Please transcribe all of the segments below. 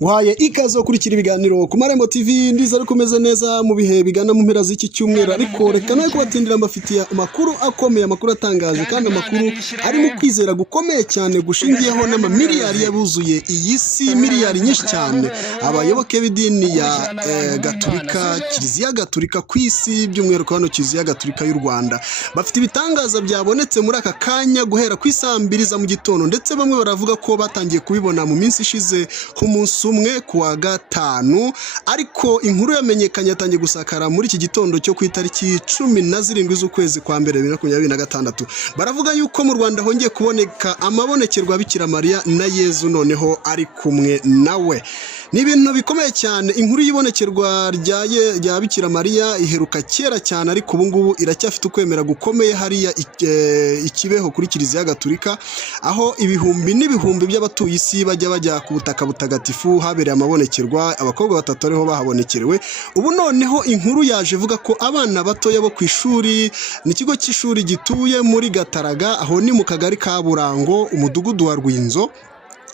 Waye ikaze ukurikira ibiganiro ku Marembo TV ndiza ari kumeze neza mu bihe bigana mu mpera z'iki cyumweru ariko reka nayo kubatindira mbafitiye amakuru akomeye, amakuru atangaje kandi amakuru ari mu kwizera gukomeye cyane gushingiyeho n'amamiliyari yabuzuye iyi si, miliyari nyinshi cyane abayoboke b'idini ya Gatulika, Kiliziya Gatulika ku isi, by'umwihariko hano Kiliziya Gatulika y'u Rwanda bafite ibitangaza byabonetse muri aka kanya guhera ku isaa 2 za mu gitondo, ndetse bamwe baravuga ko batangiye kubibona mu minsi ishize ku munsi umwe kuwa gatanu, ariko inkuru yamenyekanye yatangiye gusakara muri iki gitondo cyo ku itariki 17 z'ukwezi kwa mbere 2026. Baravuga yuko mu Rwanda hongeye kuboneka amabonekerwa Bikira Mariya na Yezu noneho ari kumwe nawe. Ni ibintu bikomeye cyane. Inkuru y'ibonekerwa rya Bikira Mariya iheruka kera cyane, ariko ubu ngubu iracyafite ukwemera gukomeye hariya ikibeho kuri Kiliziya Gatulika, aho ibihumbi n'ibihumbi by'abatuye isi bajya ku butaka butagatifu habereye amabonekerwa. Abakobwa 3 ariho bahabonekerewe. Ubu noneho inkuru yaje ivuga ko abana batoya bo ku ishuri, ni ikigo cy'ishuri gituye muri Gataraga, aho ni mu kagari ka Burango, umudugudu wa Rwinzo,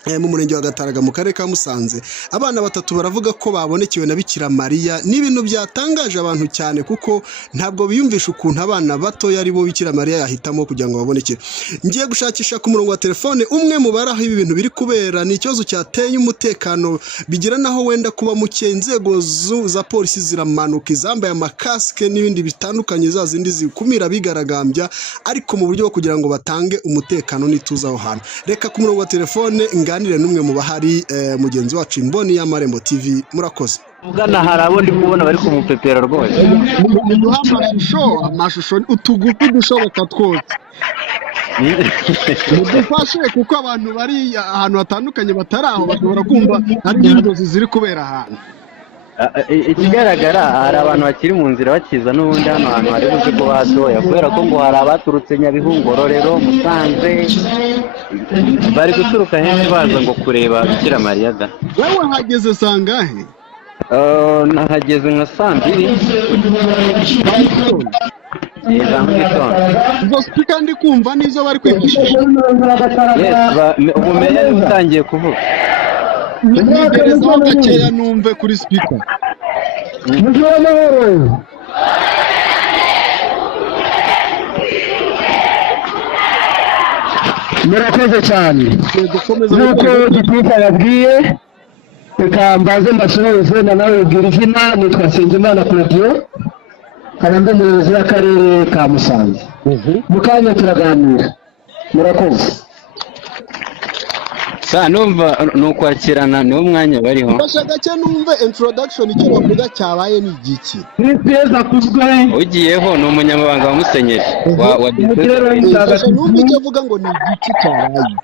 mu murenge wa Gataraga mu karere ka Musanze. Abana 3 baravuga ko babonekewe na Bikira Mariya. Ni ibintu byatangaje abantu cyane kuko ntabwo biyumvisha ukuntu abana batoya ari bo Bikira Mariya yahitamo kugira ngo babonekere. Ngiye gushakisha ku murongo wa telefone umwe mu baraho ibi bintu biri kubera. Ni ikibazo cyateye umutekano bigira naho wenda kuba muke, inzego za polisi ziramanuka izambaye amakaske n'ibindi bitandukanye za zindi zikumira bigaragambya, ariko mu buryo bwo kugira ngo batange umutekano n'ituza aho hantu. Reka ku murongo wa telefone nganire n'umwe mu bahari, mugenzi wacu Imboni ya Marembo TV. Murakoze. Ugana hari abo ndi kubona bari kumupepera rwose. Duha amashusho utugufi dushoboka twose. Mudufashe kuko abantu bari ahantu hatandukanye batari aho bashobora kumva hari indozi ziri kubera ahantu. Ikigaragara hari abantu bakiri mu nzira bakiza n'ubundi hano hantu hari buze ko batoya, kubera ko ngo hari abaturutse Nyabihu, Ngororero, Musanze, bari guturuka henshi baza ngo kureba Bikira Mariya. Wowe hageze sangahe? Nahageze nka 2:00. Izo speaker ndi kumva nizo bari kwifashisha. Ubu mbere utangiye kuvuga. Ntegerezaho gakeya numve kuri speaker. Murakoze cyane. Nuko gitwika yabwiye, reka mbaze mbasuhuze na nawe ubwira izina. Nitwa Nsengimana Claudio, kandi umuyobozi w'akarere ka Musanze. Mu kanya turaganira. Murakoze. Numva nukwakirana niwo mwanya bariho. Basha gake numve introduction icyo bavuga cyabaye ni igiki. Niteza kuzwe. Ugiyeho ni umunyamabanga wa Musenyeri wa Basha numve icyo avuga ngo ni igiki cyabaye.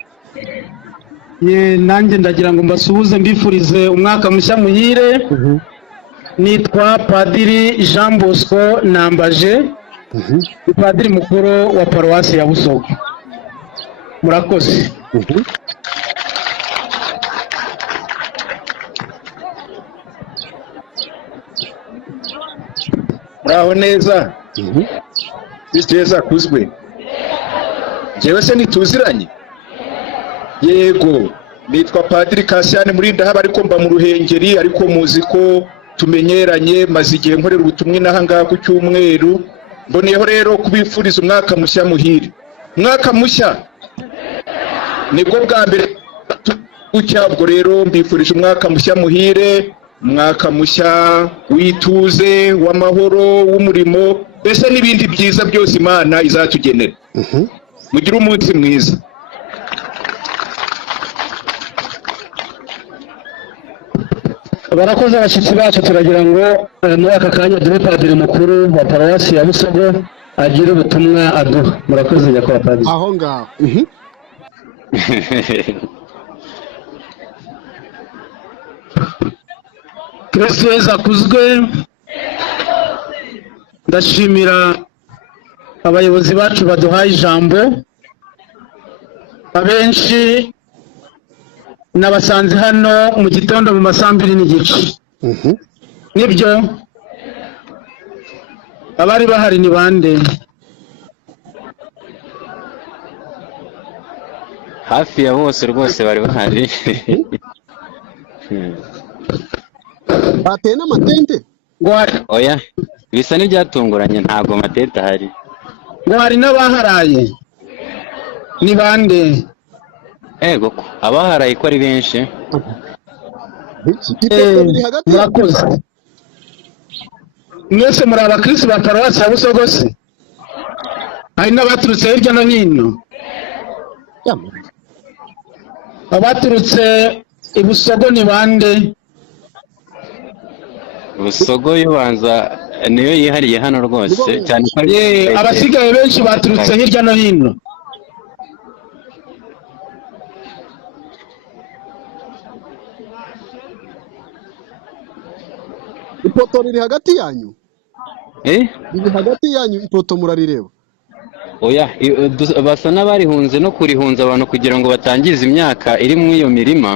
Nanjye ndagira ngo mbasuhuze mbifurize umwaka mushya muhire. Nitwa Padiri Jean Bosco Nambaje, Padiri mukuru wa Paruwasi ya Busogo. Murakoze. Muraho neza. Niteza kuzwe. Jewe se nituziranye? Yego, nitwa Padiri Kasiyane Murinda, ariko mba mu Ruhengeri, ariko muzi ko tumenyeranye maze igihe nkorera ubutumwa n'ahangaha ku cyumweru. Mboneyeho rero kubifuriza umwaka mushya muhire. Umwaka mushya nibwo bwa mbere ucyabwo, rero mbifurije umwaka mushya muhire, umwaka mushya wituze, w'amahoro, w'umurimo, mbese n'ibindi byiza byose Imana izatugenera. Mugire umunsi mwiza. Barakoze abashyitsi bacu, turagira ngo muri aka kanya duhe Padiri mukuru wa Paruwasi ya Busogo agire ubutumwa aduha. Murakoze nyakubahwa Padiri. Aho ngaho. Kristo Yesu akuzwe. Ndashimira abayobozi bacu baduhaye ijambo, abenshi nabasanze hano mu gitondo mu masambiri n'igice. Nibyo abari bahari ni bande? hafi ya bose rwose bari bahari. bateye n'amatente ngo hari oya bisa n'ibyatunguranye ntabwo amatente ahari ngo hari n'abaharaye ni bande ego ko abaharaye ko ari benshi ipoto riri hagati murakoze mwese muri abakirisitu ba paruwasi ya Busogo se hari n'abaturutse hirya no hino abaturutse i Busogo ni bande Busogo y'ubanza niyo yihariye hano rwose cyane ko abasigaye benshi baturutse hirya no hino ipoto riri hagati yanyu riri hagati yanyu ipoto murarireba oya basa n'abarihunze no kurihunza abantu kugira ngo batangize imyaka iri muri iyo mirima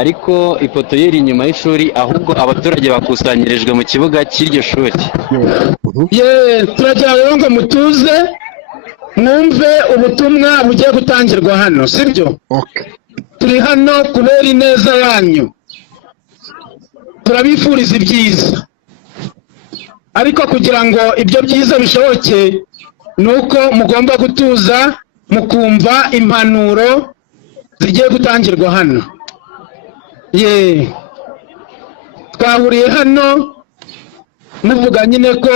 ariko ipoto yeri inyuma y'ishuri ahubwo abaturage bakusanyirijwe mu kibuga cy'iryo shuri turagira ngo mutuze mwumve ubutumwa bugiye gutangirwa hano sibyo turi hano kubera ineza yanyu turabifuriza ibyiza ariko kugira ngo ibyo byiza bishoboke nuko mugomba gutuza mukumva impanuro zigiye gutangirwa hano twahuriye hano muvuga nyine ko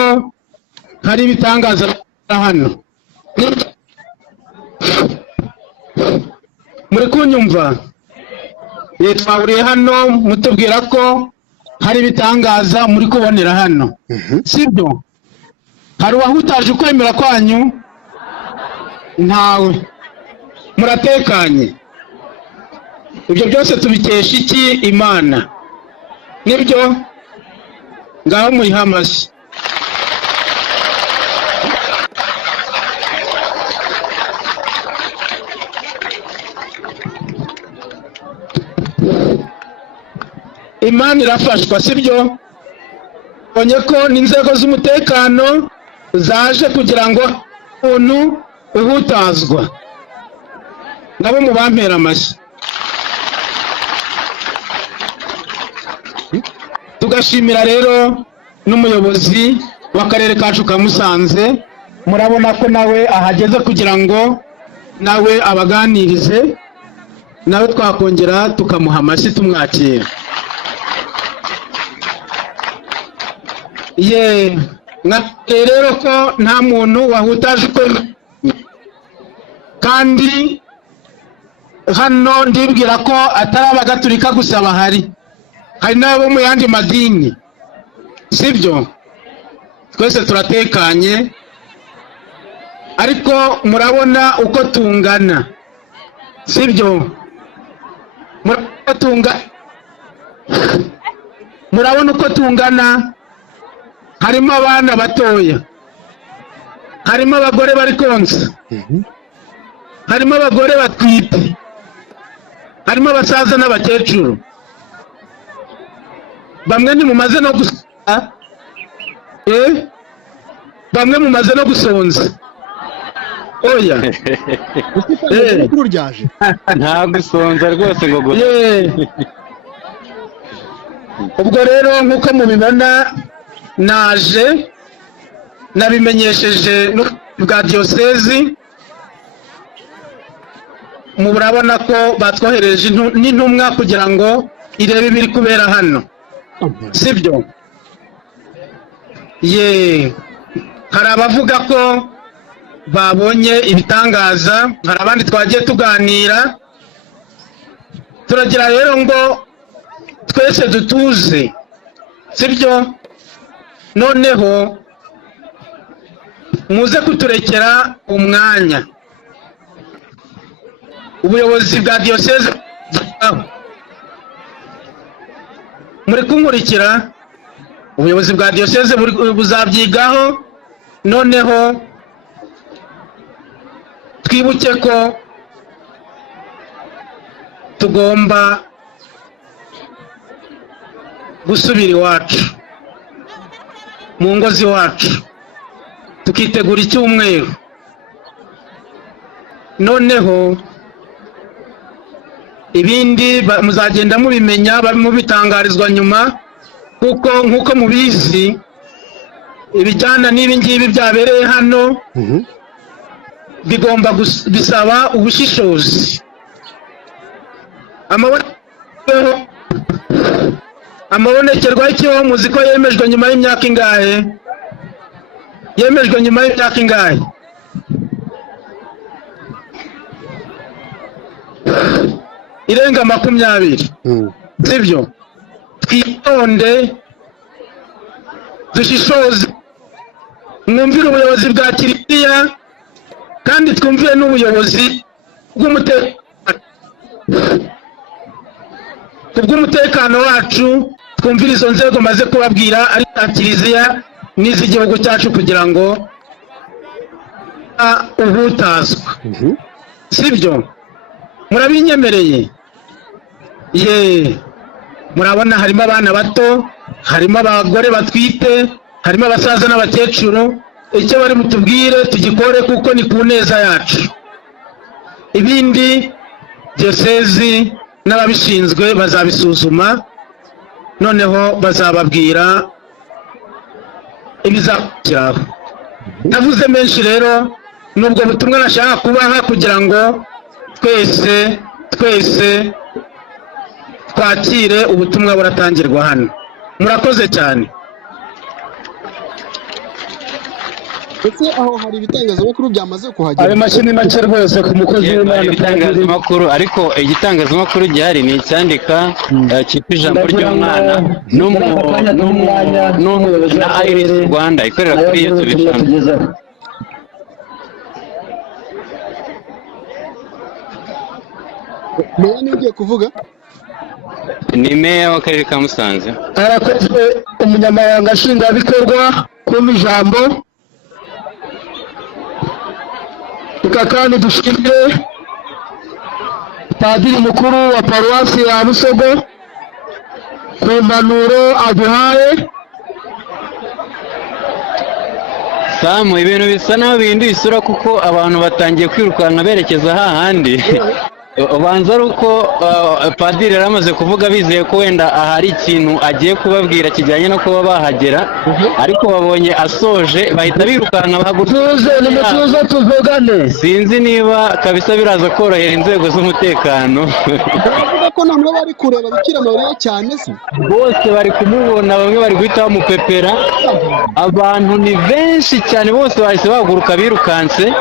hari ibitangaza hano muri kunyumva twahuriye hano mutubwira ko hari ibitangaza muri kubonera hano sibyo hari uwahutaje ukwemera kwanyu ntawe muratekanye ibyo byose tubikesha iki Imana nibyo ngaho muyiha amashyi Imana irafashwa sibyo bonye ko n'inzego z'umutekano zaje kugira ngo umuntu uhutazwa nabo mubampera amashyi tugashimira rero n'umuyobozi w'akarere kacu ka Musanze murabona ko nawe ahageze kugira ngo nawe abaganirize nawe twakongera tukamuha amashyi tumwakira rero ko nta muntu wahutaje ukwemera kandi hano ndibwira ko atari abagatulika gusa bahari hari n'abo mu yandi madini sibyo twese turatekanye ariko murabona uko tungana sibyo murabona uko tungana harimo abana batoya harimo abagore bari konsa harimo abagore batwite harimo abasaza n'abakecuru bamwe mumaze no gusonza bamwe mumaze no gusonza oya nta gusonza rwose ngo ubwo rero nk'uko mubibona naje nabimenyesheje bwa diyosezi murabona ko batwohereje n'intumwa kugira ngo irebe ibiri kubera hano sibyo hari abavuga ko babonye ibitangaza hari abandi twagiye tuganira turagira rero ngo twese dutuze sibyo noneho muze kuturekera umwanya ubuyobozi bwa diyoseze muri kunkurikira ubuyobozi bwa diyoseze buzabyigaho noneho twibuke ko tugomba gusubira iwacu mu ngo z'iwacu tukitegura icyumweru noneho ibindi muzagenda mubimenya mubitangarizwa nyuma, kuko nkuko mubizi ibijyana n'ibi ngibi byabereye hano bigomba bisaba ubushishozi. Amabonekerwa y'ikibaho muzi ko yemejwe nyuma y'imyaka ingahe? Yemejwe nyuma y'imyaka ingahe? Irenga 20. Sibyo? Twitonde, dushishoze, mwumvire ubuyobozi bwa Kiliziya kandi twumvire n'ubuyobozi bw'umutekano wacu, twumvire izo nzego maze kubabwira ari za Kiliziya n'iz'igihugu cyacu kugira ngo ubutazwa. Sibyo? Murabinyemereye? Murabona harimo abana bato, harimo abagore batwite, harimo abasaza n'abakecuru. Icyo bari mutubwire tugikore kuko ni ku neza yacu. Ibindi diyosezi n'ababishinzwe bazabisuzuma, noneho bazababwira ibizakurikiraho. Navuze menshi rero, nubwo butumwa nashaka kubaha kugira ngo twese twakire ubutumwa buratangirwa hano. Murakoze cyane. Ese aho hari ibitangazamakuru byamaze kuhagera? Ayo mashini make rwose ku mukozi w'Imana. Ibitangazamakuru, ariko igitangazamakuru gihari ni icyandika cyitwa Ijambo ry'Umwana na Iris Rwanda ikorera kuri YouTube channel. Meya ni ugiye kuvuga? Ni meya w'akarere ka Musanze. Arakoze umunyamabanga nshingwabikorwa kumpa ijambo. Kandi dushimire Padiri mukuru wa paruwasi ya Busogo ku mpanuro aduhaye. Samu, ibintu bisa naho bihinduye isura kuko abantu batangiye kwirukanka berekeza hahandi. Ubanza ari uko Padiri yaramaze kuvuga bizeye ko wenda ahari ikintu agiye kubabwira kijyanye no kuba bahagera, ariko babonye asoje bahita birukanka bahagutuze nimutuze tuvugane. Sinzi niba kabisa biraza korohera inzego z'umutekano. Bavuga ko namwe bari kureba Bikira Mariya cyane se? Bose bari kumubona, bamwe bari guhita bamupepera. Abantu ni benshi cyane, bose bahise bahaguruka birukanse.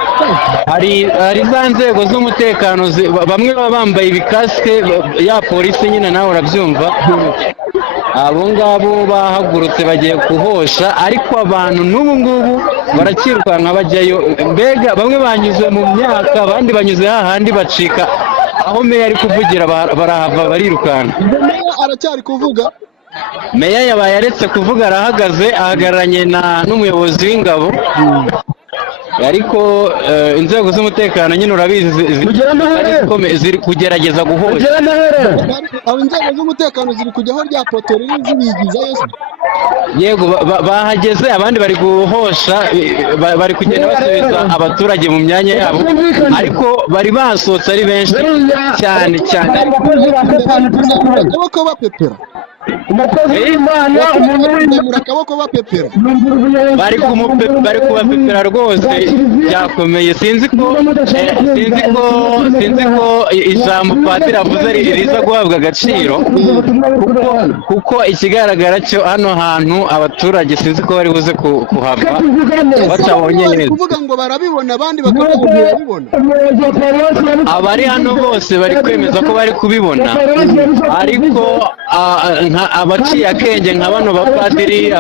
Hari za nzego z'umutekano bamwe baba bambaye ibikasike ya polisi nyine, nawe urabyumva. Abo ngabo bahagurutse bagiye kuhosha, ariko abantu n'ubu ngubu barakirukanka bajyayo. Mbega bamwe banyuze mu myaka, abandi banyuze hahandi bacika aho meya ari kuvugira, barahava barirukanka. Meya aracyari kuvuga? Meya yabaye aretse kuvuga, arahagaze ahagararanye n'umuyobozi w'ingabo. Ariko inzego z'umutekano nyine urabizi ziri kugerageza guhosha. Abo inzego z'umutekano ziri kujyaho rya poto riri zibigiza yose. Yego, bahageze, abandi bari guhosha, bari kugenda basubiza abaturage mu myanya yabo, ariko bari basohotse ari benshi cyane. Akaboko bapepera. Akaboko bapepera. Bari kubapepera rwose byakomeye. Sinzi ko ijambo Padiri avuze riza guhabwa agaciro, kuko ikigaragara cyo hano hantu abaturage sinzi ko bari buze kuhava batabonye neza. Kuvuga ngo barabibona, abandi bakabibona. Abari hano bose bari kwemeza ko bari kubibona, ariko abaciye akenge nka bano bapadiri,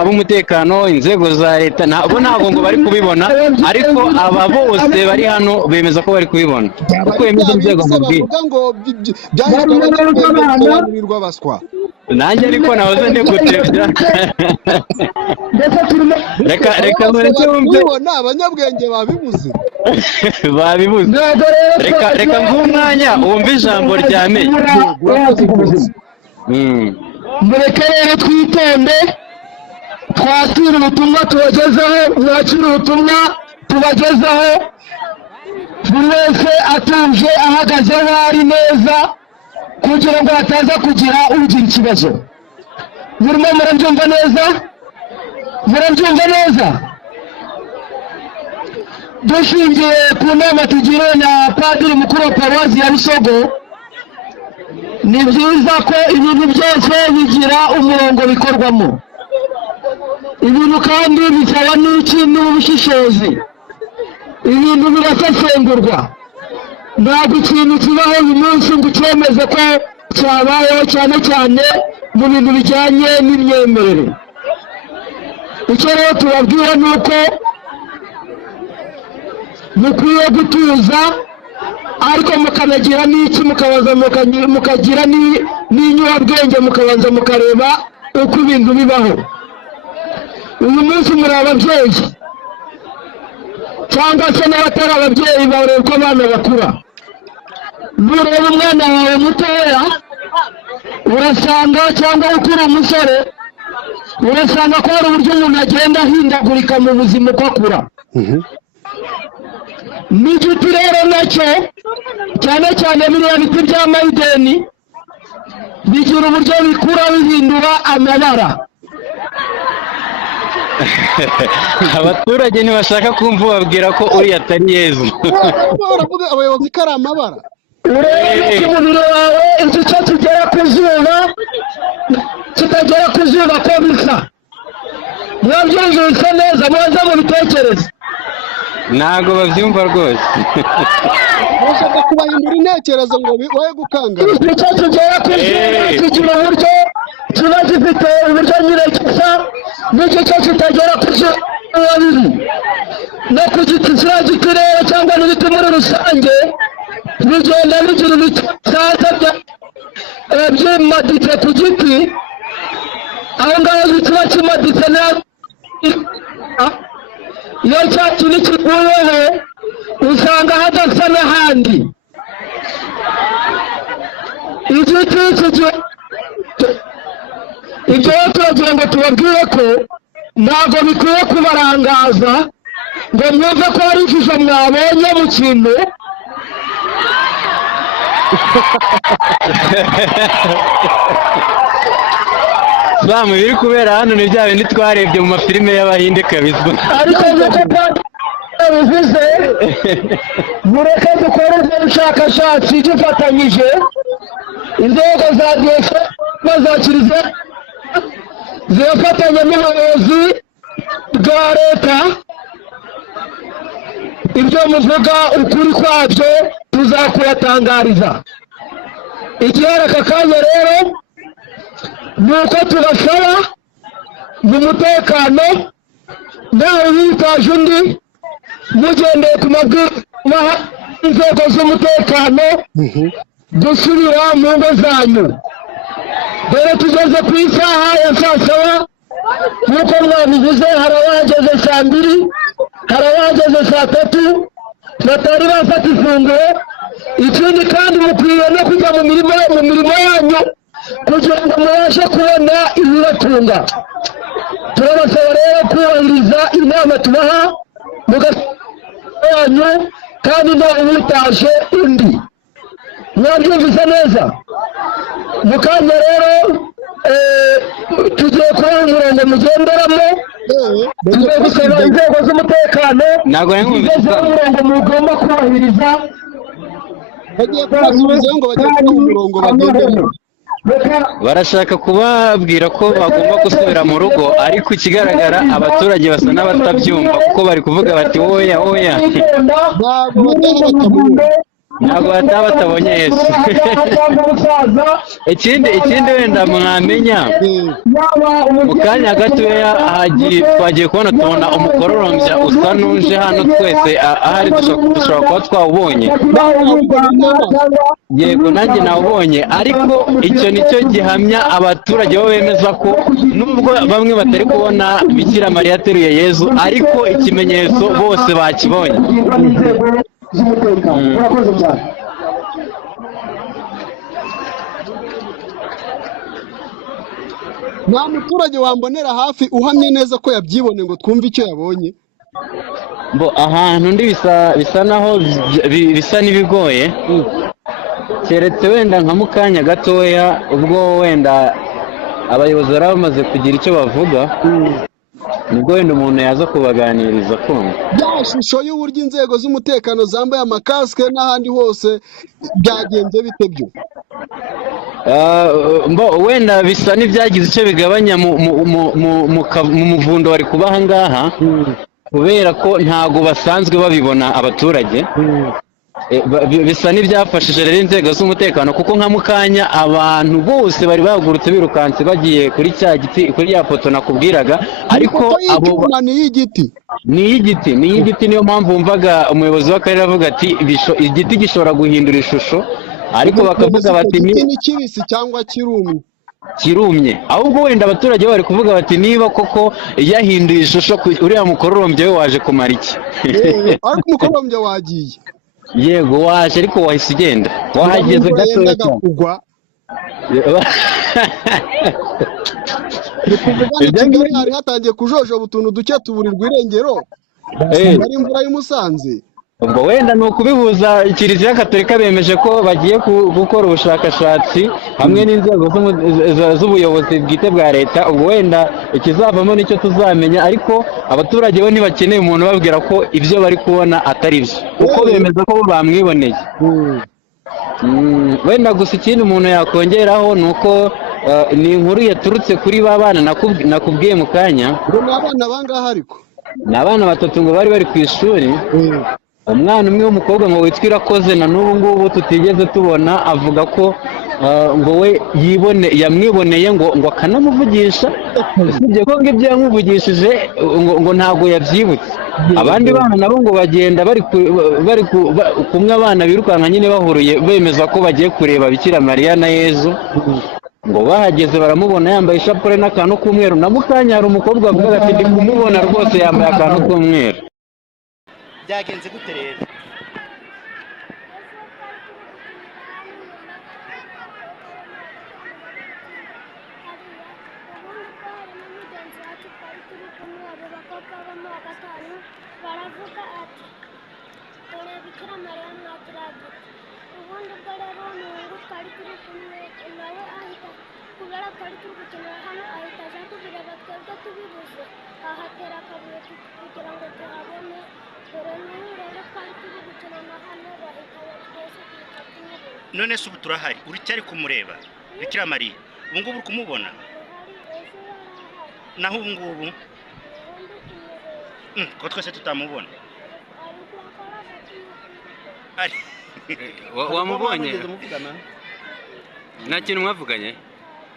ab'umutekano, inzego za leta, ntabwo ngo bari kubibona, ariko aba bose bari hano bemeza ko bari kubibona, kuko bemeza inzego mubwira. Nanjye ariko nahoze ndegutebya. Reka mureke wumve. Abanyabwenge babibuze. Reka ng'umwanya wumve ijambo rya meya. Mureke rero twitonde, twakire ubutumwa tubagezaho, mwakire ubutumwa tubagezaho. buri wese atuje ahagaze nk'ari neza kugira ngo hataza kugira ugira ikibazo. Murimo murabyumva neza? Murabyumva neza? Dushingiye ku nama tugiriwe na Padiri mukuru wa Paruwasi ya Rusogo, ni byiza ko ibintu byose bigira umurongo bikorwamo. Ibintu kandi bisaba n'ubushishozi. Ibintu birasesengurwa. Ntabwo ikintu kibaho uyu munsi ngo ucyemeze ko cyabayeho, cyane cyane mu bintu bijyanye n'imyemerere. Icyo rero tubabwira ni uko mukwiye gutuza, ariko mukanagira n'iki, mukabaza mukagira n'inyurabwenge, mukabanza mukareba uko ibintu bibaho. Uyu munsi muri ababyeyi cyangwa se n'abatari ababyeyi bareba uko abana bakura. Nureba umwana wawe mutoya urasanga, cyangwa ukiri umusore urasanga ko hari uburyo umuntu agenda ahindagurika mu buzima uko akura. N'igiti rero nacyo, cyane cyane biriya biti bya mayideni, bigira uburyo bikura bihindura amabara. Abaturage ntibashaka kumva babwira ko uriya atari Yezu. Baravuga abayobozi ko ari amabara. Urebe umubiri wawe igice kigera ku zuba kitagera ku zuba ko bisa. Mwabyumvise neza, muze mubitekereze. Ntago babyumva rwose. Bashaka kubahindura intekerezo ngo woye gukangara. Igice kigera ku zuba kigira uburyo kiba gifite uburyo nyine gisa, n'igice kitagera ku zuba biri. No ku giti kiriya giti rero cyangwa n'ibiti muri rusange bigenda bigira ibisaza byimaditse ku giti. Aho ngaho kiba kimaditse iyo cya kintu kiguyeho usanga hadasa n'ahandi. Igiti ibyo rero turagira ngo tubabwire ko ntabwo bikwiye kubarangaza ngo mwumve ko hari ishusho mwabonye mu kintu. Bamu biri kubera hano ni bya bindi twarebye mu mafilime y'Abahinde kabisa. Ariko nk'uko bivuze, mureke dukore ubushakashatsi dufatanyije, inzego za diyoseze za kiliziya zirafatanya n'ubuyobozi bwa leta. Ibyo muvuga ukuri kwabyo tuzakubatangariza. Igihera aka kanya rero ni uko tubasaba mu mutekano, nawe witaje undi, mugendeye ku mabwiriza inzego z'umutekano, gusubira mu ngo zanyu. Dore tugeze ku isaha ya saa saba, nk'uko mwabivuze, hari abahageze saa 2, hari abahageze saa 3 batari bafata ifunguro. Ikindi kandi mukwiye no kujya mu mirimo yanyu kugira ngo mubashe kubona ibibatunga. Turabasaba rero kubahiriza inama tubaha mugasanyu, kandi ntawe witaje undi. Mwabyumvise neza? Mu kanya rero tugiye kubaha umurongo mugenderamo, tugiye gusaba inzego z'umutekano kugezaho umurongo mugomba kubahiriza. Bagiye kubasubiza ngo bagiye kubaha umurongo bagenderamo. Barashaka kubabwira ko bagomba gusubira mu rugo, ariko ikigaragara abaturage basa n'abatabyumva kuko bari kuvuga bati oya oya. Ntabwo bataba batabonye Yesu. Ikindi wenda mwamenya, mu kanya gatoya twagiye kubona tubona umukororombya usa n'uje hano, twese ahari dushobora kuba twawubonye. Yego nanjye nawubonye, ariko icyo nicyo gihamya abaturage bo bemeza ko nubwo bamwe batari kubona Bikira Mariya ateruye Yezu, ariko ikimenyetso bose bakibonye. Nta muturage wambonera hafi uhamye neza ko yabyibone ngo twumve icyo yabonye. Bo ahantu ndi bisa naho bisa n'ibigoye, keretse wenda nka mukanya gatoya ubwo wenda abayobozi bari bamaze kugira icyo bavuga, nibwo wenda umuntu yaza kubaganiriza kumva ya shusho y'uburyo inzego z'umutekano zambaye amakasike n'ahandi hose byagenze bite byo. wenda bisa n'ibyagize icyo bigabanya mu muvundo wari kuba aha ngaha, kubera ko ntago basanzwe babibona abaturage. Bisa n'ibyafashije rero inzego z'umutekano, kuko nka mukanya abantu bose bari bahagurutse birukanse bagiye kuri cya giti, kuri ya foto nakubwiraga, ariko abo ni y'igiti niyo mpamvu wumvaga umuyobozi w'akarere avuga ati igiti gishobora guhindura ishusho, ariko bakavuga bati ni kibisi cyangwa kirumye. Ahubwo wenda abaturage bari kuvuga bati niba koko yahinduye ishusho, uriya mukororombya we waje kumara iki? ariko umukororombya wagiye. Yego waje, ariko wahise ugenda, wahageze gatoya kugwa. Kigali hari hatangiye kujojoba utuntu duke tuburirwa irengero, ari imvura y'Umusanze. Ubwo wenda ni ukubihuza. Kiliziya Gatolika bemeje ko bagiye gukora ubushakashatsi hamwe n'inzego z'ubuyobozi bwite bwa leta. Ubwo wenda ikizavamo nicyo tuzamenya, ariko abaturage bo ntibakeneye umuntu babwira ko ibyo bari kubona atari byo, kuko bemeza ko bamwiboneye. Wenda gusa ikindi umuntu yakongeraho ni uko ni inkuru yaturutse kuri ba bana nakubwiye mu kanya. Ni abana bangahe ariko? Ni abana batatu ngo bari ku ishuri. Umwana umwe w'umukobwa ngo witwa Irakoze, na n'ubu ngubu tutigeze tubona, avuga ko ngo we yamwiboneye ngo akanamuvugisha, usibye ko ibyo yamuvugishije ngo ntabwo yabyibutse. Abandi bana nabo ngo bagenda bari kumwe, abana birukanka nyine bahuruye bemeza ko bagiye kureba Bikira Mariya na Yezu, ngo bahageze baramubona yambaye ishapure n'akantu k'umweru. Na mukanya hari umukobwa avuga ati ndi kumubona rwose yambaye akantu k'umweru. Byagenze gute rero? baravuga ati dore Bikira Mariya mwakiragira. Ubundi bwo rero umuhungu twari turi kumwe nawe ahita, kubera twari turi gukinira hano, ahita aja kubireba twebwe tubibuze, ahatera akabuye kugira ngo tuhabone. Dore n'ubu rero twari turi gukinana hano, bahita twese duhita tumubona. None se ubu turahari, uracyari kumureba Bikira Mariya? Ubu ngubu uri kumubona? Naho ubu ngubu ko twese tutamubona. Wamubonye? Nta kintu mwavuganye?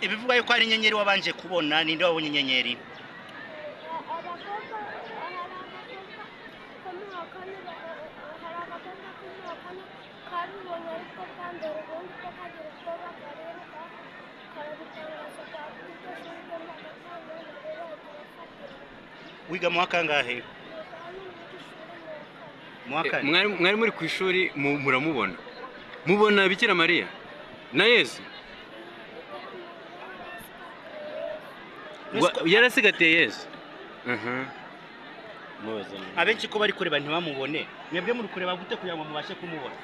Ibivuga yuko ari inyenyeri wabanje kubona. Ninde wabonye inyenyeri? Wiga mu kangahe? Mwari muri ku ishuri muramubona? Mubona Bikira Mariya na Yesu? Yarasigatiye Yesu. Abenshi ko bari kureba ntibamubone, mwebwe muri kureba gute kugira ngo mubashe kumubona?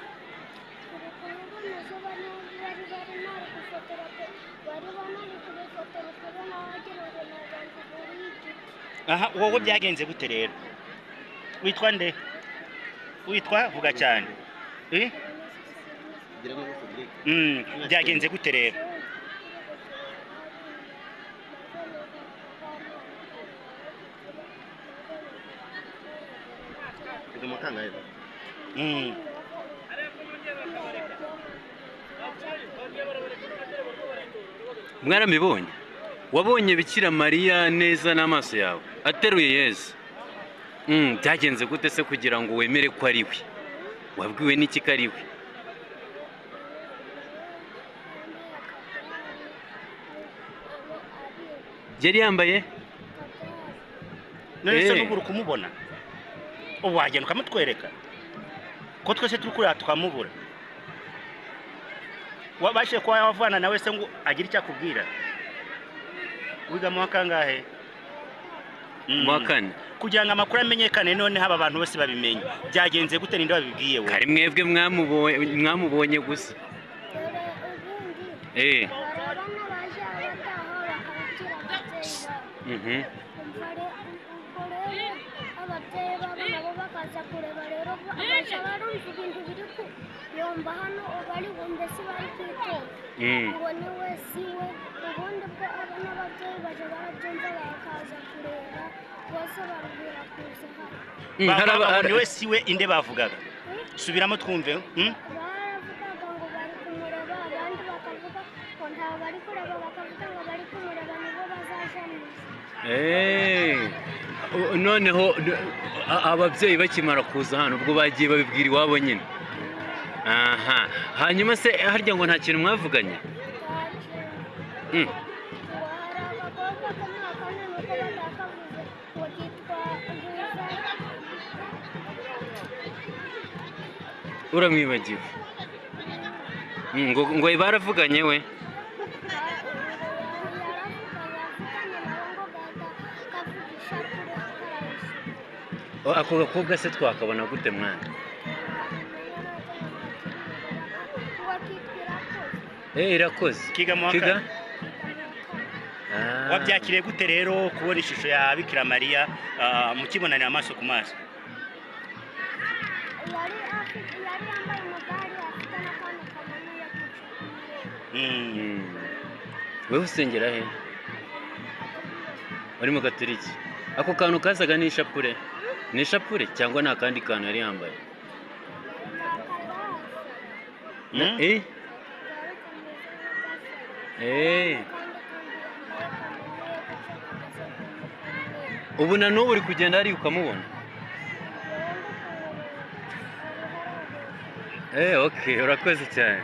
Aha, wowe byagenze gute rero? Witwa nde? Witwa vuga cyane. Byagenze gute rero? Mwaramibonye? Wabonye Bikira Mariya neza n'amaso yawe ateruye Yesu? Byagenze gute se kugira ngo wemere ko ari we? Wabwiwe n'iki ko ari we? Yari yambaye? None se n'ubu uri kumubona? Ubu wagenda ukamutwereka ko twese turi kureba tukamubura? Wabashe kuba wavana nawe se ngo agire icyo akubwira? Wiga mu kangahe? Mu kane. kugira ngo amakuru amenyekane none haba abantu bose babimenye byagenze gute ninde babibwiye we kari mwebwe mwamubonye gusa ubundi abana baje abataha bakabwira ababyeyi babo ubwo rero ababyeyi babo nabo bakaza kureba rero baje barumva ibintu biri kuyomba hano bari mbese bari kwitonda ngo ni we si we ubundi bwo n'ababyeyi baje barabyumva bakaza kureba bose barubwira kuza hano bavuga ni we si we inde bavugaga subiramo twumve baravugaga ngo bari kumureba abandi bakavuga ngo ntawe bari kureba bakavuga ngo bari kumureba nibo bazajamuza noneho ababyeyi bakimara kuza hano ubwo bagiye babibwira iwabo nyine aha hanyuma se harya ngo nta kintu mwavuganye hari agakobwa k'umwaka none ko batakavuze ngo kitwa uramwibagiwe ngo baravuganye we ako gakobwa se twakabona gute mwana irakoze kiga mu kiga wabyakiriye gute rero kubona ishusho ya Bikira Mariya mukibonanira amaso ku maso yari yambaye umudari afite n'akantu kamanuye wewe usengera he uri mu Gatolika ako kantu kasaga n'ishapure cyangwa nta kandi kantu yari yambaye ubu na n'ubu uri kugenda hari ukamubona okay urakoze cyane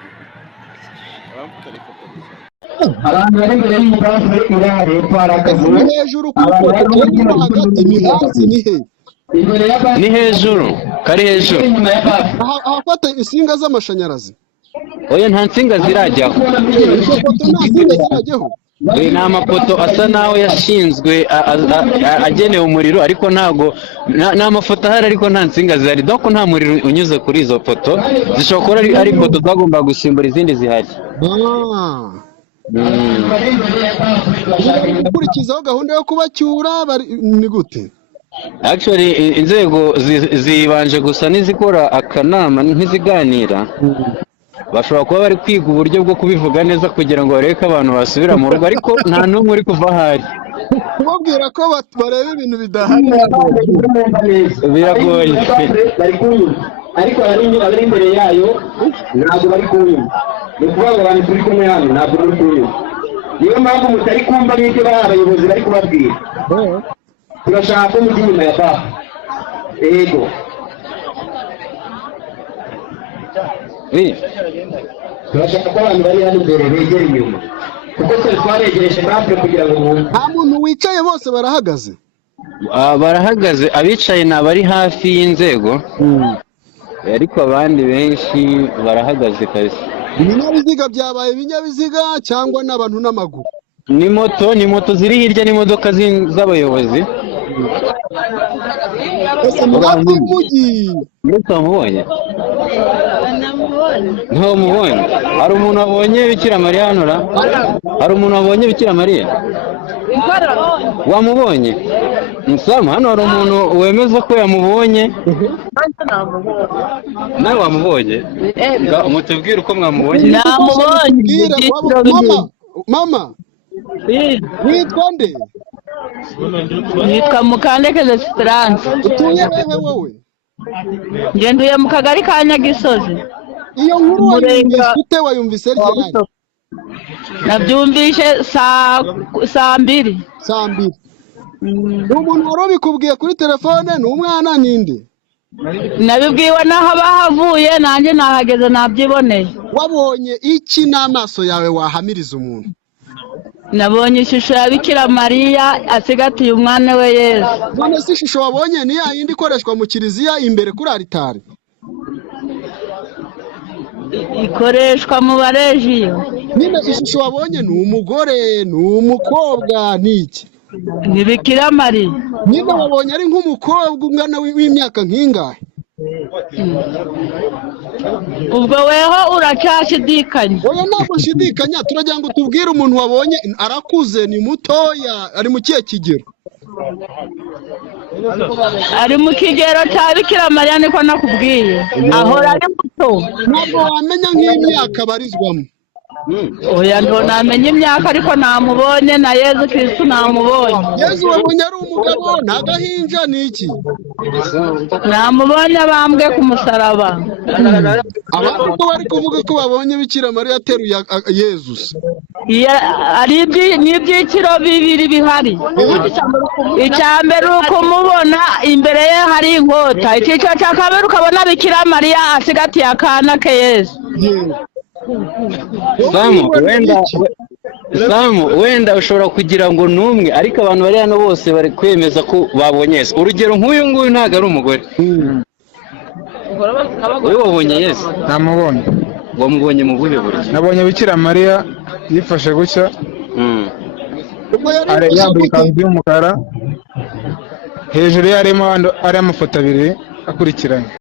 abantu bari imbere y'ibase irare twarakaze ni hejuru ku ifoto cyangwa hagati ni hasi ni he ni hejuru kari hejuru ahafata insinga z'amashanyarazi oya nta nsinga zirajyaho izo foto nta nsinga zirajyaho ni amapoto asa naho yashinzwe agenewe umuriro ariko ntago ni amafoto ahari ariko nta nsinga zihari doko nta muriro unyuze kuri izo foto zishobora kuba ari foto zagomba gusimbura izindi zihari gukurikizaho gahunda yo kubacyura ni gute actually inzego zibanje gusa n'izikora akanama ntiziganira bashobora kuba bari kwiga uburyo bwo kubivuga neza kugira ngo bareke abantu basubira mu rugo ariko nta n'umwe uri kuva ahari kubabwira ko bareba ibintu bidahari biragoye ariko abari imbere yayo ntabwo bari kunyuma ni ukuvuga ngo abantu turi kumwe hano ntabwo bari kunyuma niyo mpamvu mutari kumva n'ibyo abayobozi bari kubabwira turashaka ko mujya inyuma ya papa yego turashaka ko abantu bari hano imbere begera inyuma kuko twari twaregereje natwe kugira ngo nta muntu wicaye bose barahagaze barahagaze abicaye ni abari hafi y'inzego ariko abandi benshi barahagaze kabisa ibinyabiziga byabaye ibinyabiziga cyangwa n'abantu n'amaguru ni moto ziri hirya n'imodoka z'abayobozi hafi y'umujyi ndetse wamubonye ntamubonye hari umuntu wabonye Bikira Mariya hano hari umuntu wabonye Bikira Mariya wamubonye musamu hano hari umuntu wemeza ko yamubonye nawe wamubonye umutubwire uko mwamubonye mama witwa nde nitwa Mukandekeze Esperance utuye hehe wowe ngenduye mu kagari ka Nyagisozi iyo nkuru wayumvise ryari nabyumvishe saa 2 ni umuntu wari ubikubwiye kuri telefone ni umwana ninde nabibwiwe naho bahavuye nanjye nahageze nabyiboneye wabonye iki n'amaso yawe wahamiriza umuntu nabonye ishusho ya Bikira Mariya asigatiye umwana we Yesu none se ishusho wabonye ni ya yindi ikoreshwa mu kiliziya imbere kuri alitari ikoreshwa mu barejiyo nyine ishusho wabonye ni umugore ni umukobwa ni iki ni Bikira Mariya. nyine wabonye ari nk'umukobwa ungana w'imyaka nk'ingahe? Ubwo weho uracashidikanya? Oya ntabwo nshidikanya, turagira ngo tubwire umuntu wabonye arakuze, ni mutoya, ari mu kihe kigero? Ari mu kigero cya Bikira Mariya niko nakubwiye, ahora ari muto. Ntabwo wamenya nk'imyaka barizwamo. Oya ntamenya imyaka ariko namubonye na Yezu Kristo namubonye. Yezu wabonye ari umugabo ntagahinja ni iki? Namubonye bambwe ku musaraba. Abantu ko bari kuvuga ko babonye Bikira Mariya ateruye Yezu. Ari n'ibyiciro bibiri bihari. Icya mbere ukumubona imbere ye hari inkota, icyiciro cya kabiri ukabona Bikira Mariya asigatiye akana ke Yezu. Samu wenda ushobora kugira ngo numwe, ariko abantu bari hano bose bari kwemeza ko babonye Yesu. Urugero nk'uyu nguyu ntabwo ari umugore. Wowe wabonye Yesu? Namubonye. Wamubonye mu buhe buryo? Nabonye Bikira Mariya yifashe gutya, yambaye ikanzu y'umukara, hejuru ye harimo amafoto abiri akurikiranye.